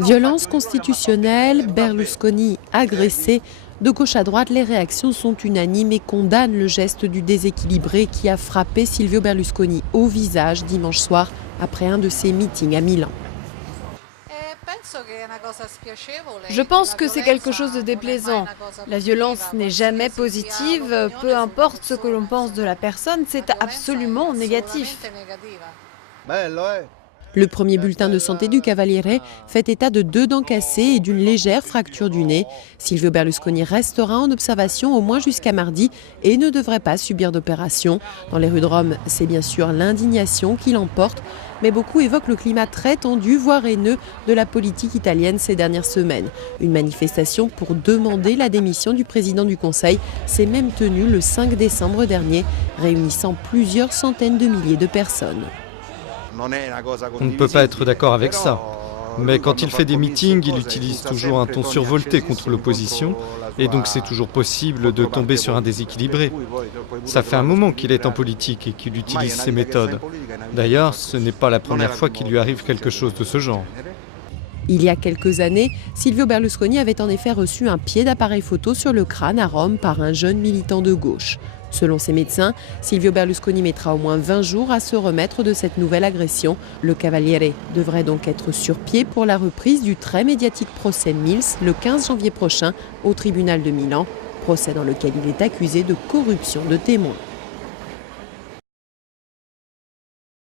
Violence constitutionnelle, Berlusconi agressé. De gauche à droite, les réactions sont unanimes et condamnent le geste du déséquilibré qui a frappé Silvio Berlusconi au visage dimanche soir après un de ses meetings à Milan. Je pense que c'est quelque chose de déplaisant. La violence n'est jamais positive, peu importe ce que l'on pense de la personne, c'est absolument négatif. Le premier bulletin de santé du Cavaliere fait état de 2 dents cassées et d'une légère fracture du nez. Silvio Berlusconi restera en observation au moins jusqu'à mardi et ne devrait pas subir d'opération. Dans les rues de Rome, c'est bien sûr l'indignation qui l'emporte, mais beaucoup évoquent le climat très tendu, voire haineux, de la politique italienne ces dernières semaines. Une manifestation pour demander la démission du président du Conseil s'est même tenue le 5 décembre dernier, réunissant plusieurs centaines de milliers de personnes. On ne peut pas être d'accord avec ça. Mais quand il fait des meetings, il utilise toujours un ton survolté contre l'opposition, et donc c'est toujours possible de tomber sur un déséquilibré. Ça fait un moment qu'il est en politique et qu'il utilise ces méthodes. D'ailleurs, ce n'est pas la première fois qu'il lui arrive quelque chose de ce genre. Il y a quelques années, Silvio Berlusconi avait en effet reçu un pied d'appareil photo sur le crâne à Rome par un jeune militant de gauche. Selon ses médecins, Silvio Berlusconi mettra au moins 20 jours à se remettre de cette nouvelle agression. Le Cavaliere devrait donc être sur pied pour la reprise du très médiatique procès Mills le 15 janvier prochain au tribunal de Milan, procès dans lequel il est accusé de corruption de témoins.